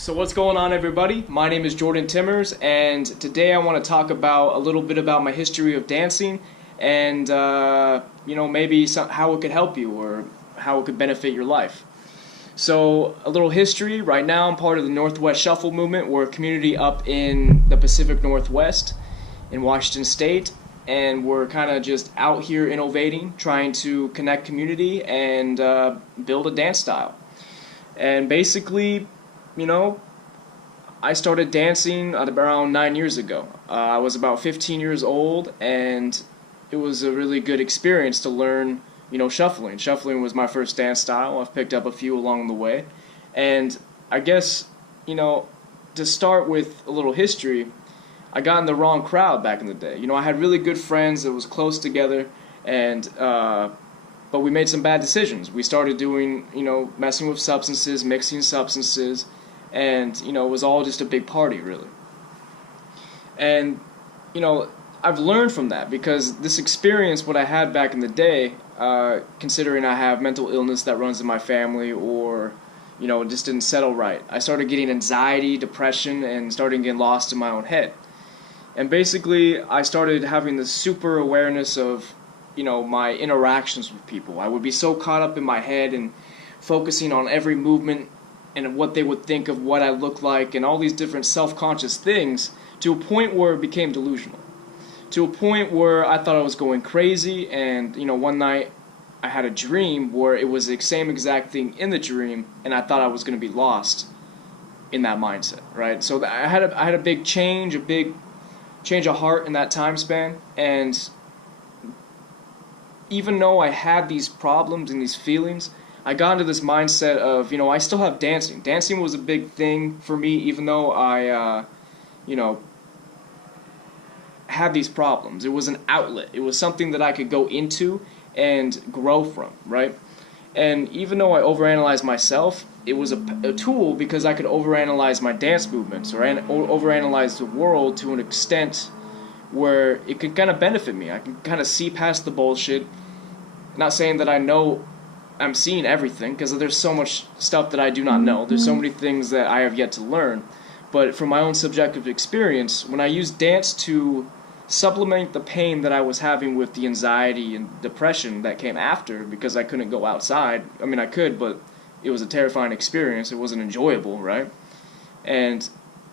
So what's going on, everybody? My name is Jordan Timmers, and today I want to talk about a little bit about my history of dancing, and maybe how it could help you or how it could benefit your life. So a little history. Right now, I'm part of the Northwest Shuffle movement. We're a community up in the Pacific Northwest, in Washington State, and we're kind of just out here innovating, trying to connect community and build a dance style. And basically, I started dancing at around 9 years ago. I was about 15 years old, and it was a really good experience to learn, shuffling. Shuffling was my first dance style. I've picked up a few along the way. And I guess, to start with a little history, I got in the wrong crowd back in the day. I had really good friends that was close together, and but we made some bad decisions. We started doing, messing with substances, mixing substances, and, it was all just a big party, really. And, I've learned from that because this experience, what I had back in the day, considering I have mental illness that runs in my family or, it just didn't settle right. I started getting anxiety, depression, and started getting lost in my own head. And basically, I started having this super awareness of, my interactions with people. I would be so caught up in my head and focusing on every movement and what they would think of what I look like and all these different self-conscious things to a point where it became delusional. To a point where I thought I was going crazy, and, one night I had a dream where it was the same exact thing in the dream, and I thought I was going to be lost in that mindset, right? So I had a big change, of heart in that time span, and even though I had these problems and these feelings, I got into this mindset of, I still have dancing. Dancing was a big thing for me, even though I, had these problems. It was an outlet. It was something that I could go into and grow from, right? And even though I overanalyzed myself, it was a tool because I could overanalyze my dance movements or overanalyze the world to an extent where it could kind of benefit me. I can kind of see past the bullshit. Not saying that I'm seeing everything, because there's so much stuff that I do not know. There's so many things that I have yet to learn. But from my own subjective experience, when I used dance to supplement the pain that I was having with the anxiety and depression that came after, because I couldn't go outside. I mean, I could, but it was a terrifying experience. It wasn't enjoyable, right? And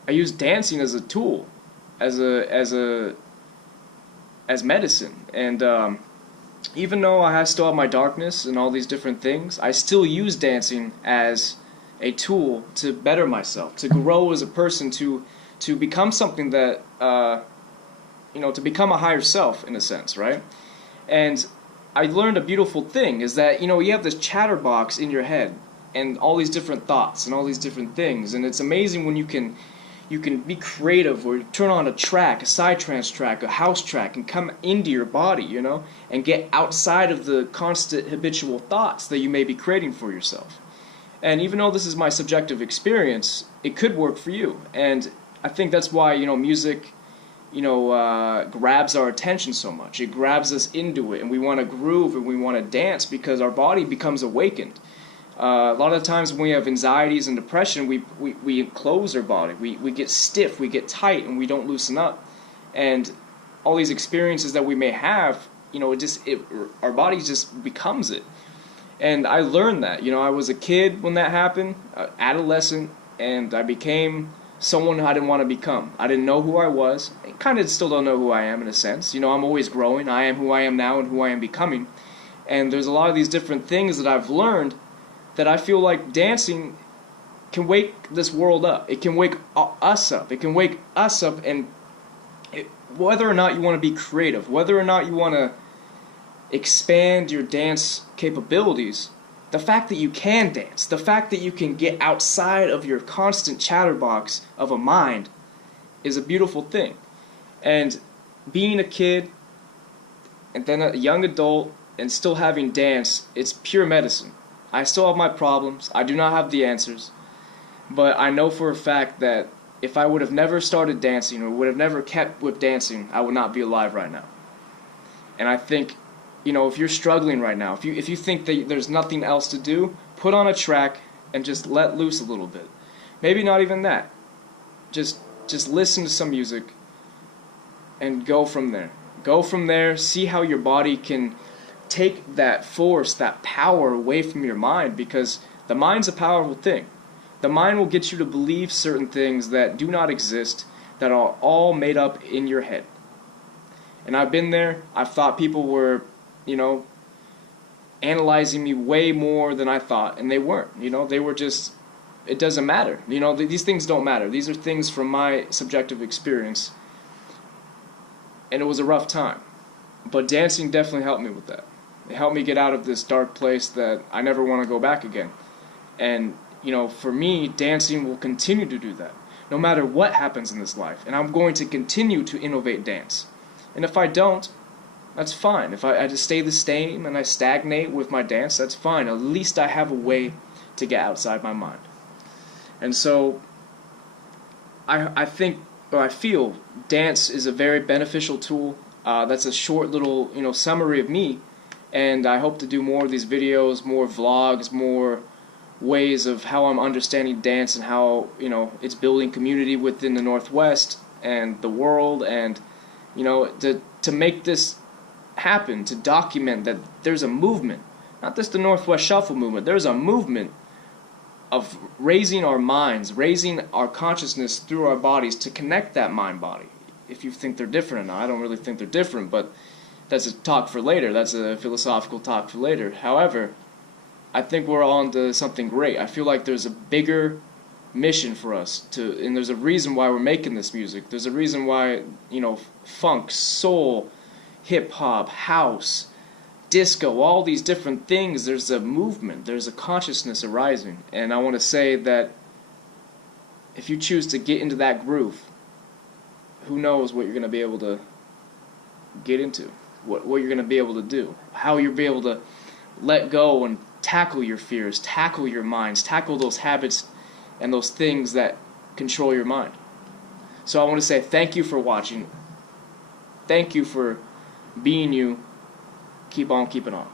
I used dancing as a tool, as medicine. And even though I still have my darkness and all these different things, I still use dancing as a tool to better myself, to grow as a person, to become something that, to become a higher self, in a sense, right? And I learned a beautiful thing, is that, you have this chatterbox in your head, and all these different thoughts, and all these different things, and it's amazing when you can be creative, or turn on a track, a psytrance track, a house track, and come into your body, and get outside of the constant habitual thoughts that you may be creating for yourself. And even though this is my subjective experience, it could work for you. And I think that's why, music, grabs our attention so much. It grabs us into it, and we want to groove, and we want to dance, because our body becomes awakened. A lot of the times when we have anxieties and depression, we close our body. We get stiff, we get tight, and we don't loosen up. And all these experiences that we may have, our body just becomes it. And I learned that. I was a kid when that happened, adolescent, and I became someone I didn't want to become. I didn't know who I was. I kind of still don't know who I am, in a sense. I'm always growing. I am who I am now and who I am becoming. And there's a lot of these different things that I've learned that I feel like dancing can wake this world up. It can wake us up. It can wake us up, and whether or not you want to be creative, whether or not you want to expand your dance capabilities, the fact that you can dance, the fact that you can get outside of your constant chatterbox of a mind is a beautiful thing. And being a kid, and then a young adult, and still having dance, it's pure medicine. I still have my problems. I do not have the answers. But I know for a fact that if I would have never started dancing, or would have never kept with dancing, I would not be alive right now. And I think, if you're struggling right now, if you think that there's nothing else to do, put on a track and just let loose a little bit. Maybe not even that. Just listen to some music and go from there. Go from there, see how your body can take that force, that power away from your mind, because the mind's a powerful thing. The mind will get you to believe certain things that do not exist, that are all made up in your head. And I've been there. I've thought people were, analyzing me way more than I thought, and they weren't. They were just, it doesn't matter. These things don't matter. These are things from my subjective experience. And it was a rough time. But dancing definitely helped me with that. It helped me get out of this dark place that I never want to go back again. And, for me, dancing will continue to do that, no matter what happens in this life. And I'm going to continue to innovate dance. And if I don't, that's fine. If I just stay the same and I stagnate with my dance, that's fine. At least I have a way to get outside my mind. And so I feel dance is a very beneficial tool. That's a short little, summary of me. And I hope to do more of these videos, more vlogs, more ways of how I'm understanding dance and how, it's building community within the Northwest and the world, and, to make this happen, to document that there's a movement, not just the Northwest Shuffle movement, there's a movement of raising our minds, raising our consciousness through our bodies to connect that mind-body. If you think they're different or not, I don't really think they're different, but that's a talk for later. That's a philosophical talk for later. However, I think we're on to something great. I feel like there's a bigger mission for us and there's a reason why we're making this music. There's a reason why, funk, soul, hip-hop, house, disco, all these different things, there's a movement, there's a consciousness arising. And I want to say that if you choose to get into that groove, who knows what you're going to be able to get into, what you're going to be able to do, how you'll be able to let go and tackle your fears, tackle your minds, tackle those habits and those things that control your mind. So I want to say thank you for watching. Thank you for being you. Keep on keeping on.